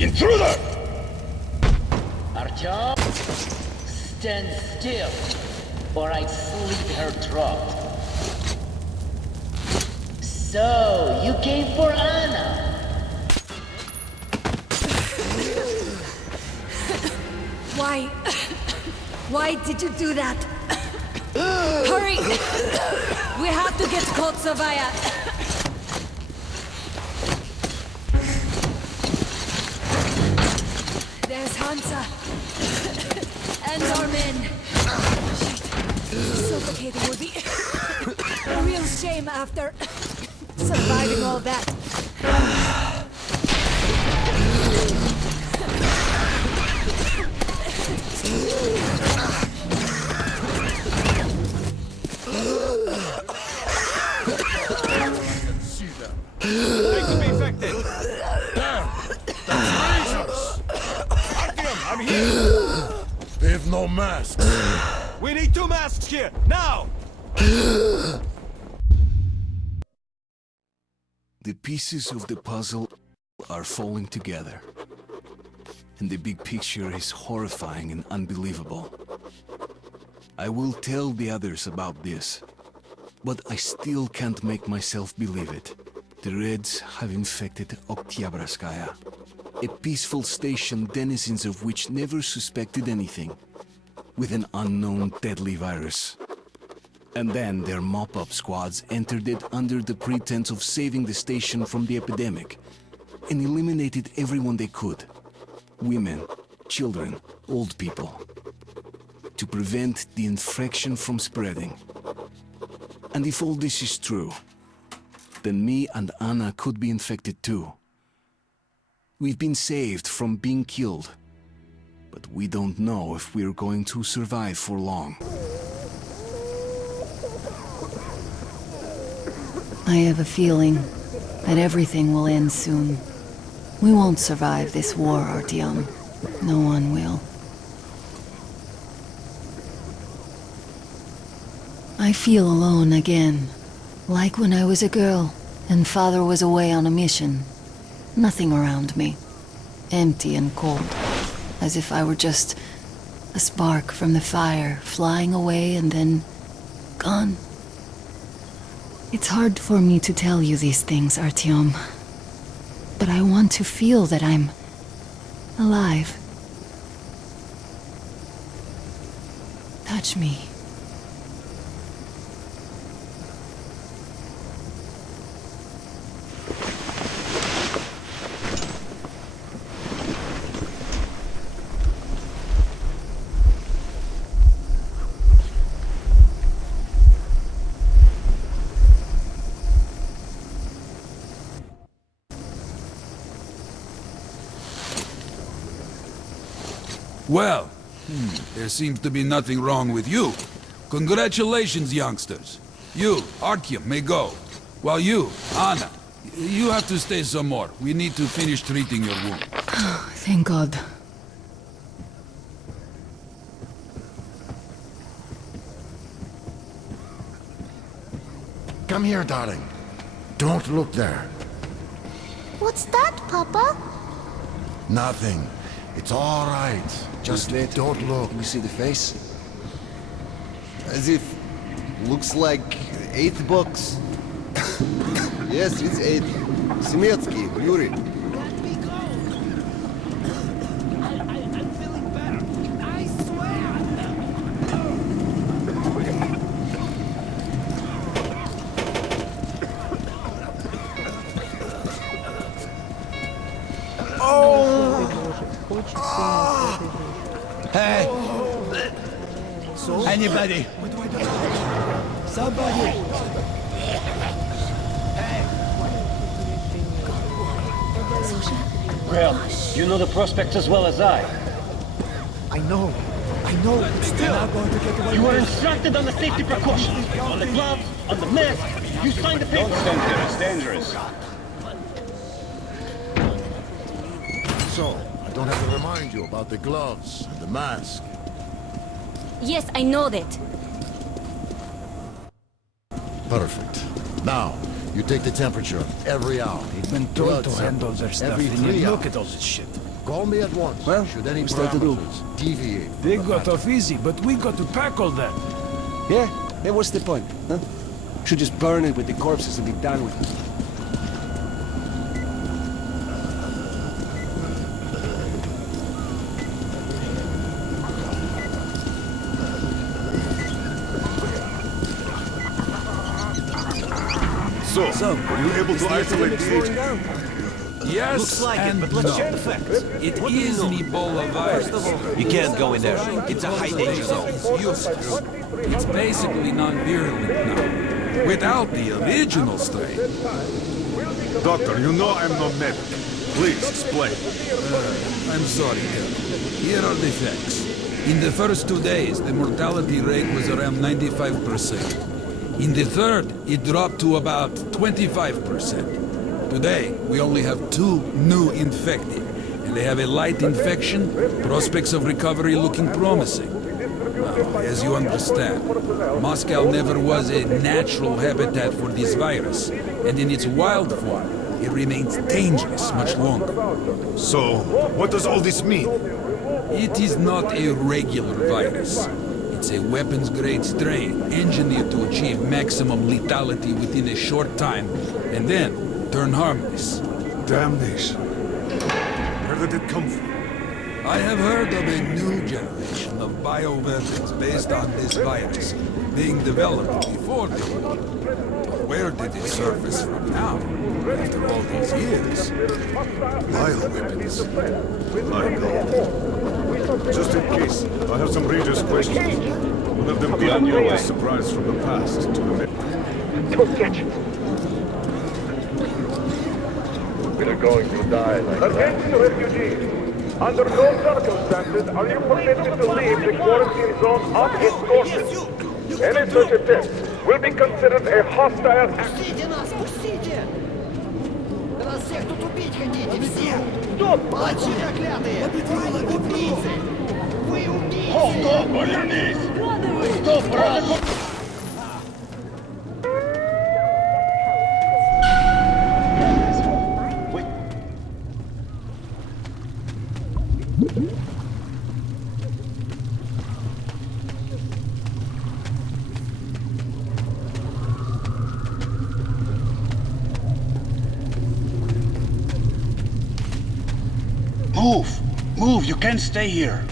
Intruder! Artyom, stand still, or I'd slit her throat. So, you came for Anna? Why? Why did you do that? Hurry! We have to get Kotsovaya! There's Hansa! And our men! Shit. Suffocating would be a real shame after surviving all that. They could be infected! There! That's razors! Artyom, I'm here! They've no masks! We need 2 masks here, now! The pieces of the puzzle are falling together. And the big picture is horrifying and unbelievable. I will tell the others about this, but I still can't make myself believe it. The Reds have infected Oktyabrskaya, a peaceful station denizens of which never suspected anything, with an unknown deadly virus. And then their mop-up squads entered it under the pretense of saving the station from the epidemic, and eliminated everyone they could. Women, children, old people. To prevent the infection from spreading. And if all this is true, then me and Anna could be infected too. We've been saved from being killed, but we don't know if we're going to survive for long. I have a feeling that everything will end soon. We won't survive this war, Artyom. No one will. I feel alone again. Like when I was a girl, and father was away on a mission. Nothing around me. Empty and cold. As if I were just a spark from the fire, flying away and then gone. It's hard for me to tell you these things, Artyom. But I want to feel that I'm alive. Touch me. Well, there seems to be nothing wrong with you. Congratulations, youngsters. You, Artyom, may go. While you, Anna, you have to stay some more. We need to finish treating your wound. Thank God. Come here, darling. Don't look there. What's that, Papa? Nothing. It's all right. Just don't look. You see the face? As if... looks like 8 books. Yes, it's 8. Semetsky, Yuri. Let me go! I'm feeling better. I swear! Hey! Anybody? Somebody! Well, you know the prospects as well as I. I know, but still. Not going to get away You were with instructed on the safety precautions, on the gloves, on the mask. You signed the paper. Don't stand here. It's dangerous. So, I don't have to remind you about the gloves and the mask. Yes, I know that. Perfect. Now, you take the temperature every hour. They've been told to handle their stuff, every and 3 you hours. look at all this shit. Call me at once. Well, should any what's there to do? parameters deviate. They got off easy, but we got to tackle them. Yeah? Hey, what's the point, huh? Should just burn it with the corpses and be done with it. So, were you able to isolate the agent? Yes Looks like it, and but let's no. check facts. It is an Ebola virus. You can't go in there. It's a high danger zone. It's basically non-virulent now, without the original strain. Doctor, you know I'm no medic. Please, explain. I'm sorry, Colonel. Here are the facts. In the first 2 days, the mortality rate was around 95%. In the third, it dropped to about 25%. Today, we only have 2 new infected, and they have a light infection, prospects of recovery looking promising. Now, as you understand, Moscow never was a natural habitat for this virus, and in its wild form, it remains dangerous much longer. So, what does all this mean? It is not a regular virus. It's a weapons-grade strain engineered to achieve maximum lethality within a short time, and then turn harmless. Damnation. Where did it come from? I have heard of a new generation of bioweapons based on this virus being developed before the war. But where did it surface from now, after all these years? Bioweapons. My God. Just in case, I have some Rangers questions. One of them being you a surprise from the past to the We're going to die like Attention refugees! Under no circumstances are you permitted to leave the quarantine zone unescorted. Any such attempt will be considered a hostile act. Пустите нас, пустите! Вы нас всех тут убить хотите, все! Stop! Младшие проклятые! Вы убийцы! Вы убийцы! Move! Move! You can't stay here!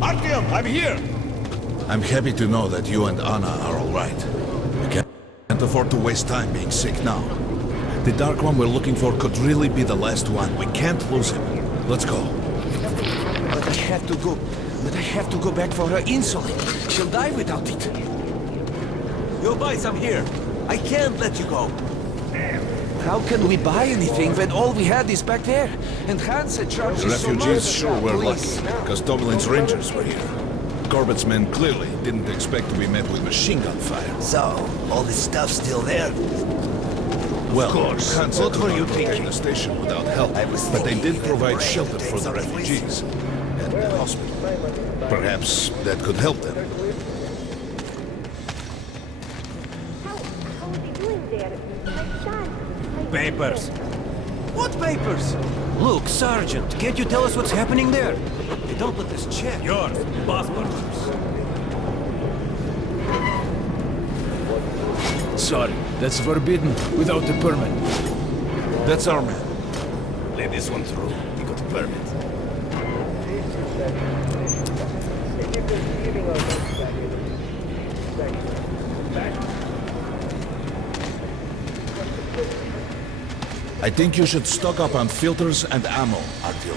Artyom, I'm here! I'm happy to know that you and Anna are all right. We can't afford to waste time being sick now. The Dark One we're looking for could really be the last one. We can't lose him. Let's go. But I have to go. But I have to go back for her insulin. She'll die without it. You'll buy some here. I can't let you go. How can we buy anything when all we had is back there? And Hansa charges The so much. refugees sure were Please. lucky, because Dobelin's Rangers were here. Corbett's men clearly didn't expect to be met with machine gun fire. So, all this stuff still there? Well, Of course. Hansa What could were not you protect thinking? the station without help, but they did provide shelter for the refugees and a hospital. Perhaps that could help them. How are they doing there? My son. Papers. What papers? Look, Sergeant, can't you tell us what's happening there? They don't let us check. Yours, passports. Sorry, that's forbidden without a permit. That's our man. Let this one through. We got a permit. I think you should stock up on filters and ammo, Artyom.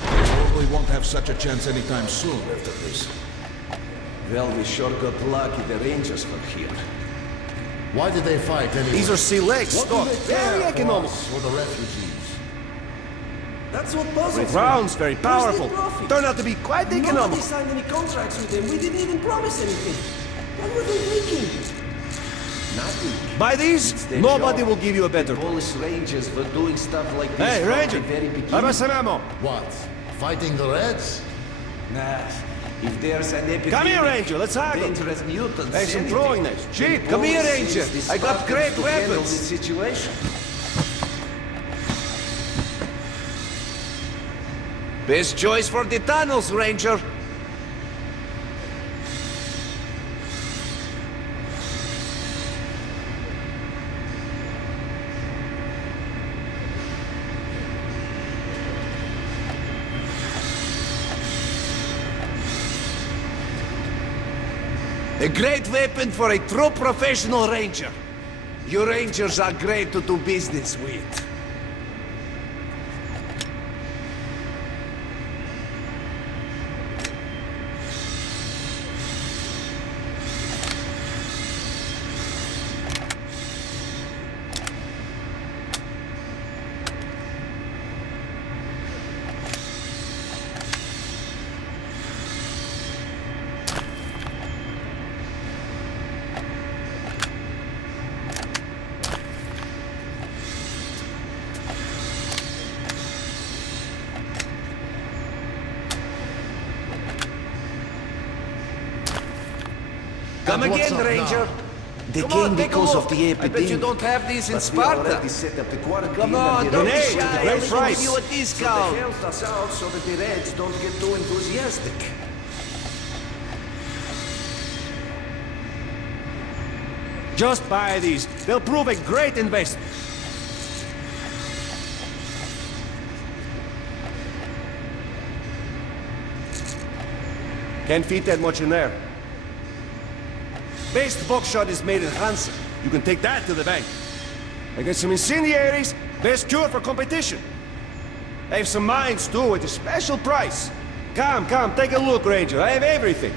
Probably won't have such a chance anytime soon after this. Well, we sure got lucky the Rangers were here. Why did they fight anyway? These are sea legs, stock. Very economical. For the refugees. That's what puzzles Brown's very powerful. profit? Turned out to be quite economical. signed any contracts with them. We didn't even promise anything. What were they thinking? Nothing. By these, nobody will give you a better. Polish Rangers were doing stuff like this Hey, from Ranger! the very beginning. Have us some ammo. What? Fighting the Reds? Nah, if there's an epidemic... Come here, Ranger, let's haggle. Dangerous mutants... Hey, some anything, throwing knives. Cheap. Come here, Ranger. I got great to handle weapons. this situation. Best choice for the tunnels, Ranger. A great weapon for a true professional ranger. You rangers are great to do business with. Come again, Ranger. They came because of the epidemic. I bet you don't have these in Sparta. Come on, don't be shy. I'll give you a discount. So they helped us out so that the Reds don't get too enthusiastic. Just buy these. They'll prove a great investment. Can't fit that much in there. Best buckshot is made in Hansa. You can take that to the bank. I got some incendiaries. Best cure for competition. I have some mines too at a special price. Come, take a look, Ranger. I have everything.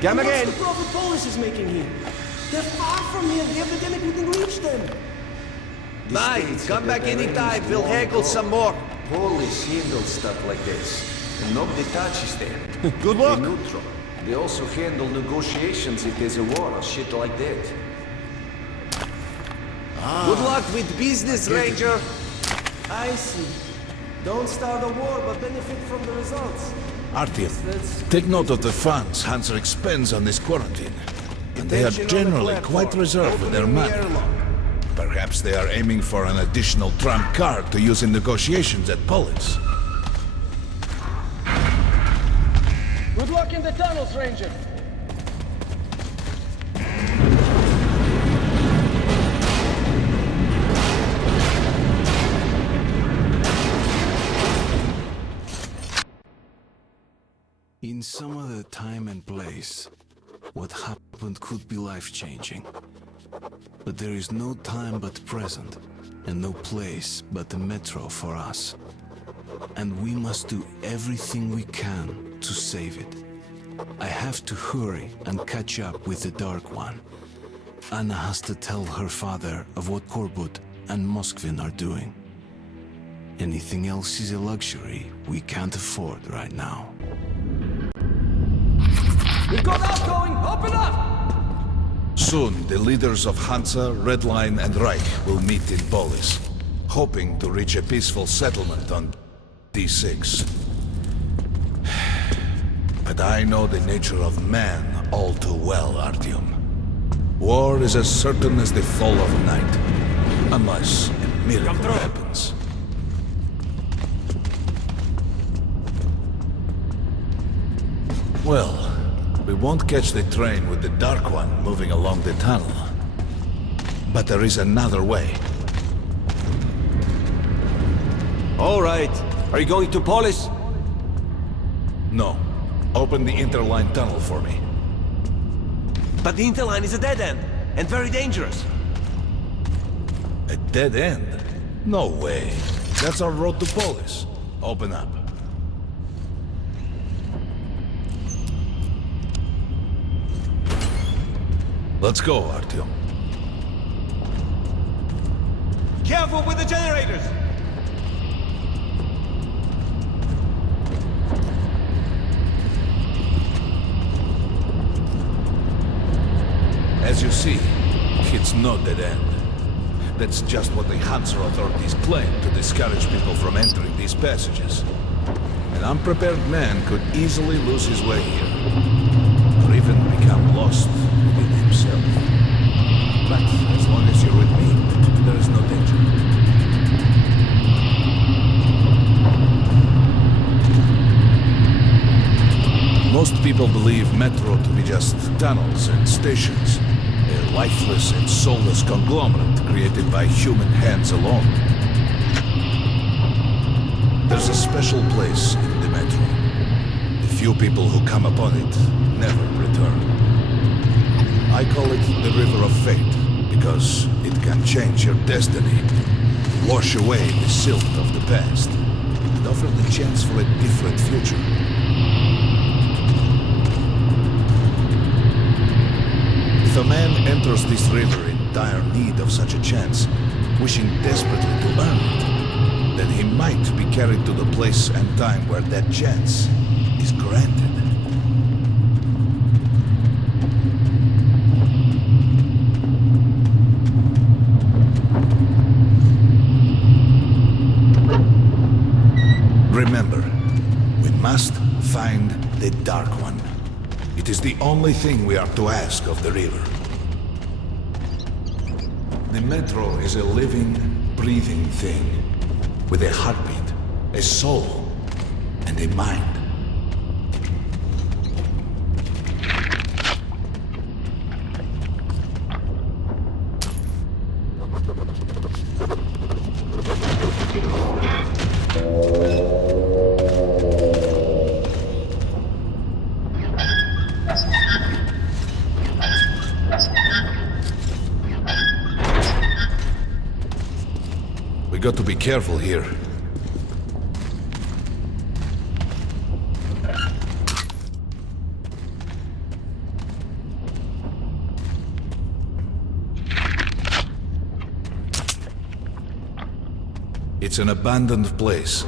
Come again. What's the profit Polis is making here? They're far from here. The epidemic wouldn't reach them. Mine, come back anytime. We'll haggle some more. Police handle stuff like this, and nobody touches them. Good luck. They're neutral. They also handle negotiations if there's a war or shit like that. Good luck with business, Ranger. I see. Don't start a war, but benefit from the results. Artyom, take note of the funds Hansa expends on this quarantine. And they are generally quite reserved with their money. Perhaps they are aiming for an additional trump card to use in negotiations at Polis. Good luck in the tunnels, Ranger. In some other time and place, what happened could be life-changing. But there is no time but present, and no place but the metro for us. And we must do everything we can to save it. I have to hurry and catch up with the Dark One. Anna has to tell her father of what Korbut and Moskvin are doing. Anything else is a luxury we can't afford right now. We've got outgoing! Open up! Soon, the leaders of Hansa, Red Line, and Reich will meet in Polis, hoping to reach a peaceful settlement on D6. But I know the nature of man all too well, Artyom. War is as certain as the fall of night, unless a miracle happens. Well, we won't catch the train with the Dark One moving along the tunnel. But there is another way. All right. Are you going to Polis? No. Open the Interline tunnel for me. But the Interline is a dead end, and very dangerous. A dead end? No way. That's our road to Polis. Open up. Let's go, Artyom. Careful with the generators! As you see, it's no dead end. That's just what the Hansa authorities claim to discourage people from entering these passages. An unprepared man could easily lose his way here, or even become lost within himself. But as long as you're with me, there is no danger. Most people believe Metro to be just tunnels and stations, a lifeless and soulless conglomerate created by human hands alone. There's a special place in the Metro. The few people who come upon it never return. I call it the River of Fate, because it can change your destiny, wash away the silt of the past, and offer the chance for a different future. If a man enters this river in dire need of such a chance, wishing desperately to earn it, then he might be carried to the place and time where that chance is granted. Remember, we must find the Dark One. It is the only thing we are to ask of the river. The Metro is a living, breathing thing, with a heartbeat, a soul, and a mind. We got to be careful here. It's an abandoned place.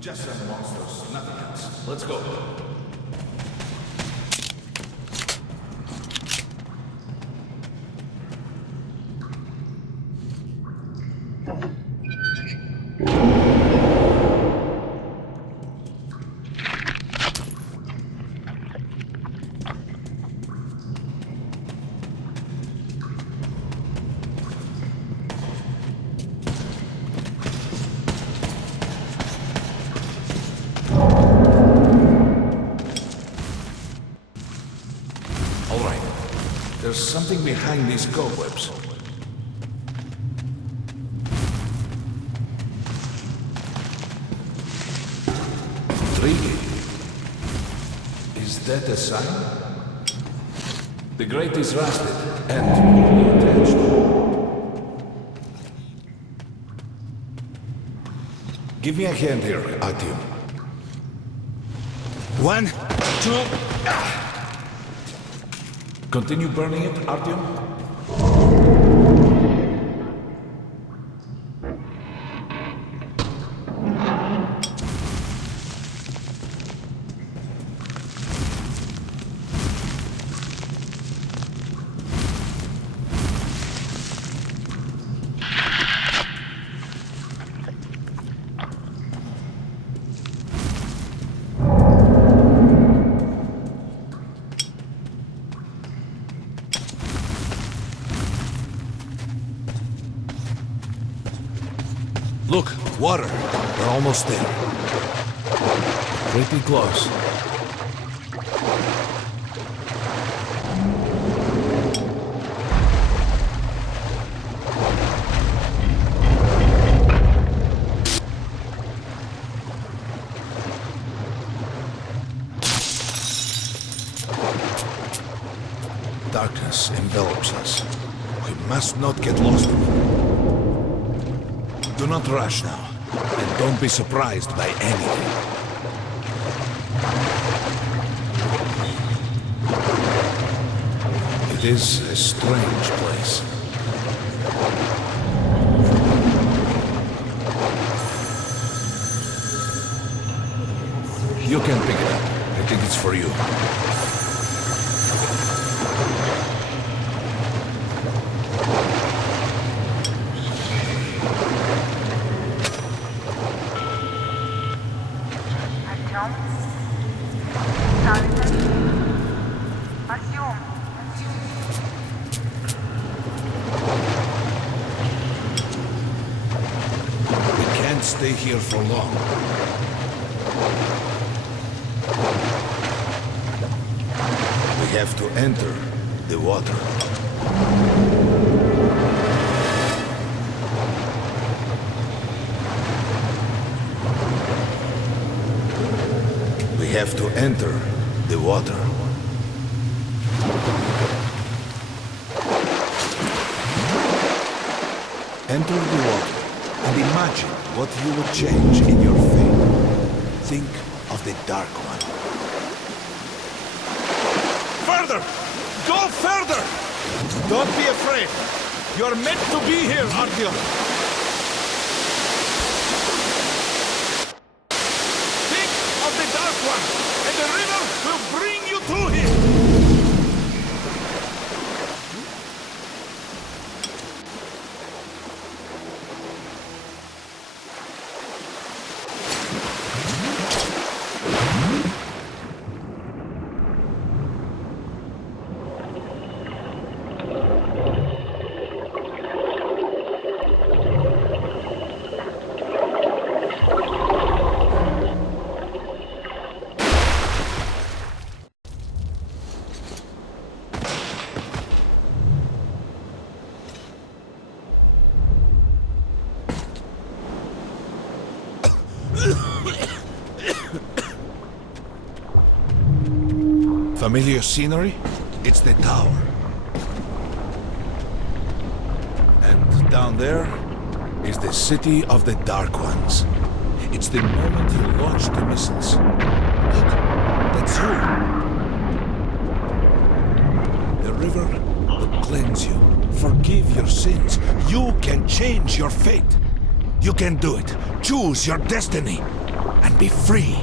Just some monsters, nothing else. Let's go. There's something behind these cobwebs. Intriguing. Is that a sign? The grate is rusted and poorly attached. Give me a hand here, Artyom. 1, 2... Continue burning it, Artyom? Look, water. We're almost there. Pretty close. Darkness envelops us. We must not get lost in it. Do not rush now, and don't be surprised by anything. It is a strange place. You can pick it up. I think it's for you. Stay here for long. We have to enter the water. We have to enter the water. Enter the water and imagine what you would change in your fate. Think of the Dark One. Further! Go further! Don't be afraid. You're meant to be here, Artyom. Think of the Dark One, and the river will bring you to him. Familiar scenery? It's the tower. And down there is the city of the Dark Ones. It's the moment you launch the missiles. Look, that's you. The river will cleanse you, forgive your sins. You can change your fate. You can do it. Choose your destiny and be free.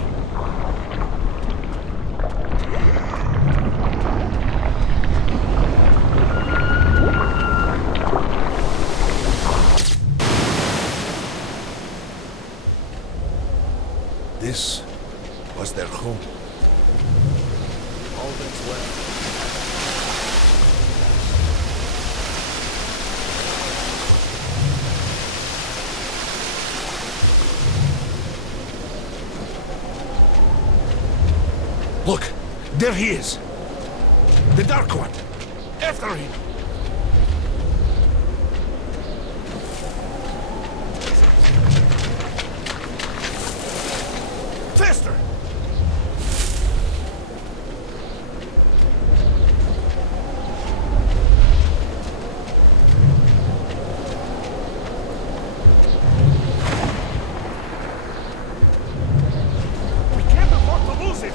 This was their home. All that's left. Look, there he is. The Dark One. After him. Faster! We can't afford to lose him!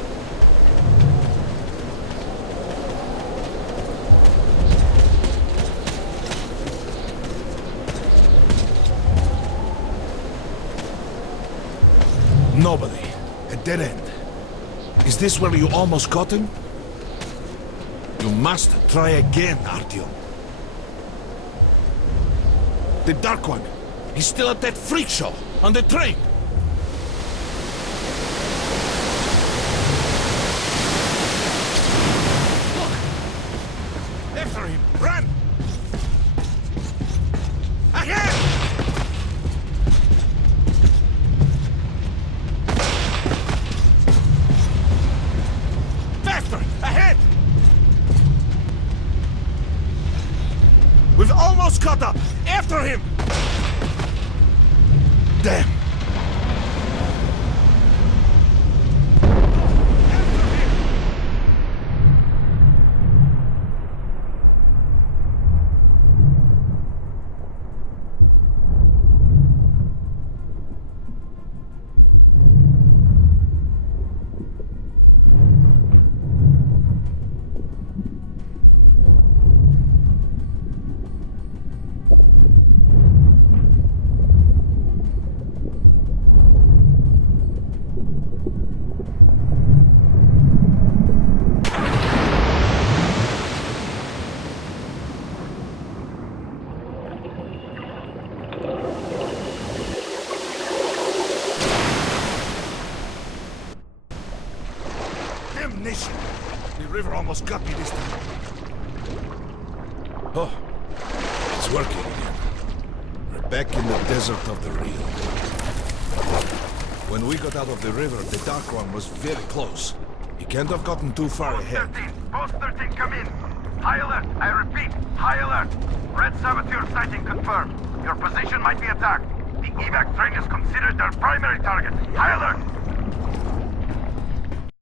dead end. Is this where you almost caught him? You must try again, Artyom. The Dark One. He's still at that freak show on the train. Look! After him! Run! Ahead! Faster! Ahead! We've almost caught up! After him! Damn! Damnation! The river almost got me this time. Oh, it's working again. We're back in the desert of the real. When we got out of the river, the Dark One was very close. He can't have gotten too far ahead. Post 13, come in. High alert. I repeat, high alert. Red Saboteur sighting confirmed. Your position might be attacked. The evac train is considered their primary target. High alert.